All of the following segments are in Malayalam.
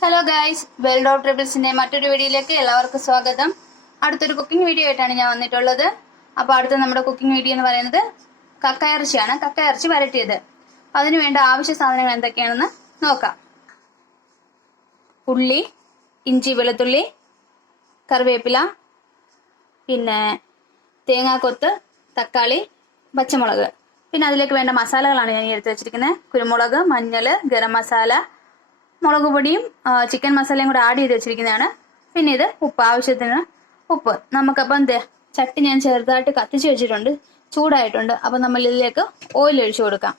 ഹലോ ഗായ്സ് വേൾഡ് ഓഫ് ട്രിപ്പിൾസിന്റെ മറ്റൊരു വീഡിയോയിലേക്ക് എല്ലാവർക്കും സ്വാഗതം. അടുത്തൊരു കുക്കിംഗ് വീഡിയോ ആയിട്ടാണ് ഞാൻ വന്നിട്ടുള്ളത്. അപ്പോൾ അടുത്ത നമ്മുടെ കുക്കിംഗ് വീഡിയോ എന്ന് പറയുന്നത് കക്കയിറച്ചിയാണ്. കക്കയിറച്ചി വരട്ടിയത്. അതിനു വേണ്ട ആവശ്യ സാധനങ്ങൾ എന്തൊക്കെയാണെന്ന് നോക്കാം. ഉള്ളി ഇഞ്ചി വെളുത്തുള്ളി കറിവേപ്പില പിന്നെ തേങ്ങാക്കൊത്ത് തക്കാളി പച്ചമുളക്. പിന്നെ അതിലേക്ക് വേണ്ട മസാലകളാണ് ഞാൻ എടുത്ത് വെച്ചിരിക്കുന്നത്. കുരുമുളക് മഞ്ഞൾ ഗരം മസാല മുളക് പൊടിയും ചിക്കൻ മസാലയും കൂടെ ആഡ് ചെയ്ത് വെച്ചിരിക്കുന്നതാണ്. പിന്നെ ഇത് ഉപ്പ് ആവശ്യത്തിന് ഉപ്പ്. നമുക്കപ്പം ദേ ചട്ടി ഞാൻ ചെറുതായിട്ട് കത്തിച്ച് വെച്ചിട്ടുണ്ട്. ചൂടായിട്ടുണ്ട്. അപ്പം നമ്മൾ ഇതിലേക്ക് ഓയിൽ ഒഴിച്ചു കൊടുക്കാം.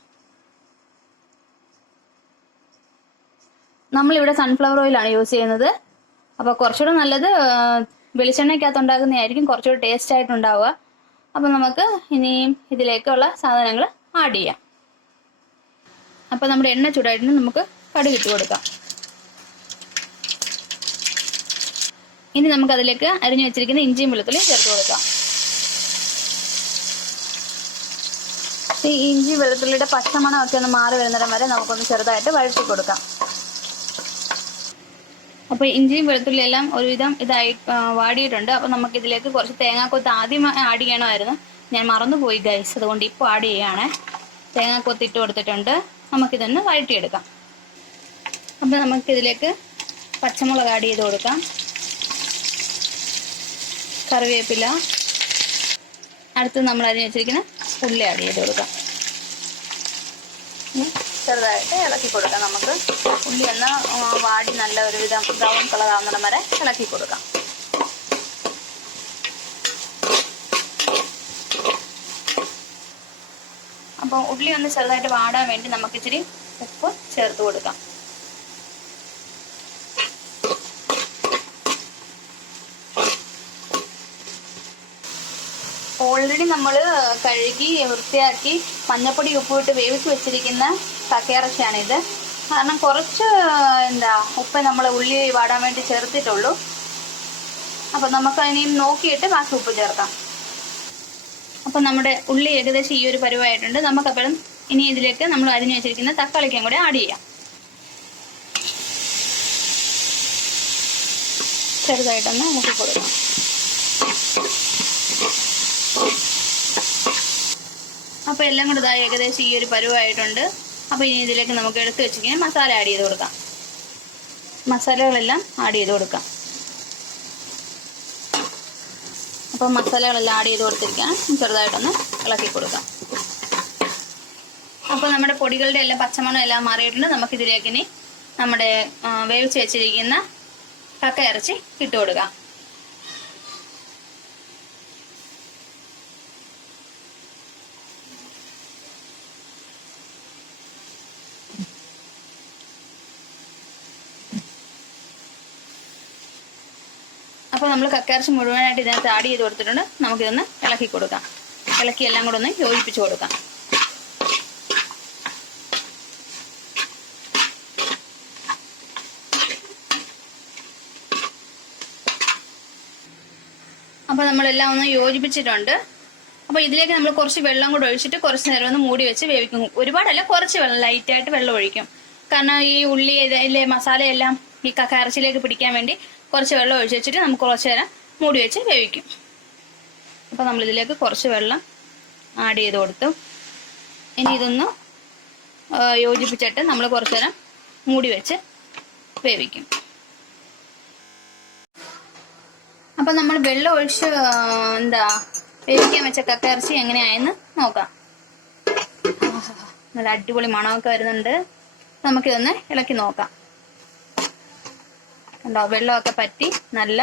നമ്മളിവിടെ സൺഫ്ലവർ ഓയിലാണ് യൂസ് ചെയ്യുന്നത്. അപ്പോൾ കുറച്ചുകൂടെ നല്ലത് വെളിച്ചെണ്ണയ്ക്കകത്ത് ഉണ്ടാക്കുന്നതായിരിക്കും കുറച്ചുകൂടെ ടേസ്റ്റ് ആയിട്ടുണ്ടാവുക. അപ്പം നമുക്ക് ഇനിയും ഇതിലേക്കുള്ള സാധനങ്ങൾ ആഡ് ചെയ്യാം. അപ്പം നമ്മുടെ എണ്ണ ചൂടായിട്ട് നമുക്ക് കടുക് ഇട്ട് കൊടുക്കാം. ഇനി നമുക്ക് അതിലേക്ക് അരിഞ്ഞു വെച്ചിരിക്കുന്ന ഇഞ്ചിയും വെളുത്തുള്ളിയും ചേർത്ത് കൊടുക്കാം. ഈ ഇഞ്ചി വെളുത്തുള്ളിയുടെ പച്ചമണം ഒക്കെ ഒന്ന് മാറി വരുന്നിടം വരെ നമുക്കൊന്ന് ചെറുതായിട്ട് വഴറ്റി കൊടുക്കാം. അപ്പൊ ഇഞ്ചിയും വെളുത്തുള്ളി എല്ലാം ഒരുവിധം ഇതായി വാടിയിട്ടുണ്ട്. അപ്പൊ നമുക്ക് ഇതിലേക്ക് കുറച്ച് തേങ്ങാക്കൊത്ത് ആദ്യം ആഡ് ചെയ്യണമായിരുന്നു. ഞാൻ മറന്നുപോയി ഗൈസ് അതുകൊണ്ട് ഇപ്പോൾ ആഡ് ചെയ്യാണ്. തേങ്ങാക്കൊത്ത് ഇട്ട് കൊടുത്തിട്ടുണ്ട്. നമുക്കിതൊന്ന് വഴറ്റിയെടുക്കാം. അപ്പൊ നമുക്കിതിലേക്ക് പച്ചമുളക് ആഡ് ചെയ്ത് കൊടുക്കാം. കറിവേപ്പില. അടുത്ത് നമ്മൾ അതിന് വെച്ചിരിക്കുന്ന ഉള്ളി ആഡ് ചെയ്ത് കൊടുക്കാം. ചെറുതായിട്ട് ഇളക്കി കൊടുക്കാം നമുക്ക്. ഉള്ളി ഒന്ന് വാടി നല്ല ഒരുവിധം ബ്രൗൺ കളർ ആവുന്നിടം വരെ ഇളക്കി കൊടുക്കാം. അപ്പോൾ ഉള്ളി ഒന്ന് ചെറുതായിട്ട് വാടാൻ വേണ്ടി നമുക്ക് ഇച്ചിരി ഉപ്പ് ചേർത്ത് കൊടുക്കാം. ഓൾറെഡി നമ്മൾ കഴുകി വൃത്തിയാക്കി മഞ്ഞപ്പൊടി ഉപ്പിട്ട് വേവിച്ച് വെച്ചിരിക്കുന്ന കക്കയിറച്ചിയാണിത് കാരണം കുറച്ച് എന്താ ഉപ്പ് നമ്മൾ ഉള്ളി വാടാൻ വേണ്ടി ചേർത്തിട്ടുള്ളൂ. അപ്പം നമുക്ക് ഇനിയും നോക്കിയിട്ട് ബാക്കി ഉപ്പ് ചേർക്കാം. അപ്പം നമ്മുടെ ഉള്ളി ഏകദേശം ഈ ഒരു പരുവായിട്ടുണ്ട്. നമുക്കപ്പോഴും ഇനി ഇതിലേക്ക് നമ്മൾ അരിഞ്ഞു വെച്ചിരിക്കുന്ന തക്കാളിക്കും കൂടെ ആഡ് ചെയ്യാം. ചെറുതായിട്ടൊന്ന് നമുക്ക് കൊടുക്കാം. അപ്പോൾ എല്ലാം കൂടെ ഇതായി ഏകദേശം ഈ ഒരു പരുവായിട്ടുണ്ട്. അപ്പോൾ ഇനി ഇതിലേക്ക് നമുക്ക് എടുത്ത് വെച്ചിങ്ങനെ മസാല ആഡ് ചെയ്ത് കൊടുക്കാം. മസാലകളെല്ലാം ആഡ് ചെയ്ത് കൊടുക്കാം. അപ്പോൾ മസാലകളെല്ലാം ആഡ് ചെയ്ത് കൊടുത്തിരിക്കാൻ ചെറുതായിട്ടൊന്ന് ഇളക്കി കൊടുക്കാം. അപ്പോൾ നമ്മുടെ പൊടികളുടെ എല്ലാം പച്ചമണം എല്ലാം മാറിയിട്ടുണ്ട്. നമുക്ക് ഇതിലേക്ക് ഇനി നമ്മുടെ വേവിച്ച് വെച്ചിരിക്കുന്ന കക്ക ഇറച്ചി ഇട്ട് കൊടുക്കാം. അപ്പോൾ നമ്മൾ കക്കയിറച്ചി മുഴുവനായിട്ട് ഇതിനകത്ത് ആഡ് ചെയ്ത് കൊടുത്തിട്ടുണ്ട്. നമുക്കിതൊന്ന് ഇളക്കി കൊടുക്കാം. ഇളക്കി എല്ലാം കൂടെ ഒന്ന് യോജിപ്പിച്ച് കൊടുക്കാം. അപ്പോൾ നമ്മളെല്ലാം ഒന്ന് യോജിപ്പിച്ചിട്ടുണ്ട്. അപ്പോൾ ഇതിലേക്ക് നമ്മൾ കുറച്ച് വെള്ളം കൂടെ ഒഴിച്ചിട്ട് കുറച്ച് നേരം ഒന്ന് മൂടി വെച്ച് വേവിക്കും. ഒരുപാടല്ല കുറച്ച് വെള്ളം ലൈറ്റായിട്ട് വെള്ളം ഒഴിക്കും. കാരണം ഈ ഉള്ളി ഇതിലെ മസാലയെല്ലാം ഈ കക്കയിറച്ചിയിലേക്ക് പിടിക്കാൻ വേണ്ടി കുറച്ച് വെള്ളം ഒഴിച്ച് വെച്ചിട്ട് നമുക്ക് കുറച്ച് നേരം മൂടി വെച്ച് വേവിക്കും. അപ്പോൾ നമ്മളിതിലേക്ക് കുറച്ച് വെള്ളം ആഡ് ചെയ്ത് കൊടുത്തു. ഇനി ഇതൊന്ന് യോജിപ്പിച്ചിട്ട് നമ്മൾ കുറച്ച് നേരം മൂടി വെച്ച് വേവിക്കും. അപ്പം നമ്മൾ വെള്ളം ഒഴിച്ച് എന്താ വേവിക്കാൻ വെച്ച കക്കയിറച്ചി എങ്ങനെയായെന്ന് നോക്കാം. നല്ല അടിപൊളി മണമൊക്കെ വരുന്നുണ്ട്. നമുക്കിതൊന്ന് ഇളക്കി നോക്കാം. കണ്ടോ വെള്ളമൊക്കെ പറ്റി നല്ല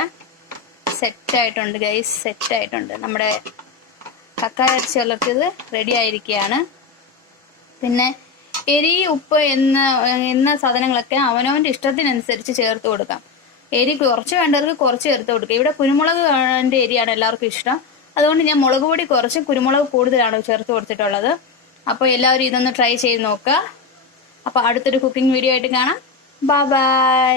സെറ്റ് സെറ്റായിട്ടുണ്ട് ഗൈസ് സെറ്റായിട്ടുണ്ട്. നമ്മുടെ കക്കായിറച്ചി വളർത്തിയത് റെഡി ആയിരിക്കുകയാണ്. പിന്നെ എരി ഉപ്പ് എന്ന എന്ന സാധനങ്ങളൊക്കെ അവനവന്റെ ഇഷ്ടത്തിനനുസരിച്ച് ചേർത്ത് കൊടുക്കാം. എരി കുറച്ച് വേണ്ടവർക്ക് കുറച്ച് ചേർത്ത് കൊടുക്കുക ഇവിടെ കുരുമുളകിന്റെ എരിയാണ് എല്ലാവർക്കും ഇഷ്ടം. അതുകൊണ്ട് ഞാൻ മുളക് പൊടി കുറച്ച് കുരുമുളക് കൂടുതലാണ് ചേർത്ത് കൊടുത്തിട്ടുള്ളത്. അപ്പോൾ എല്ലാവരും ഇതൊന്ന് ട്രൈ ചെയ്ത് നോക്കുക. അപ്പോൾ അടുത്തൊരു കുക്കിംഗ് വീഡിയോ ആയിട്ട് കാണാം. Bye bye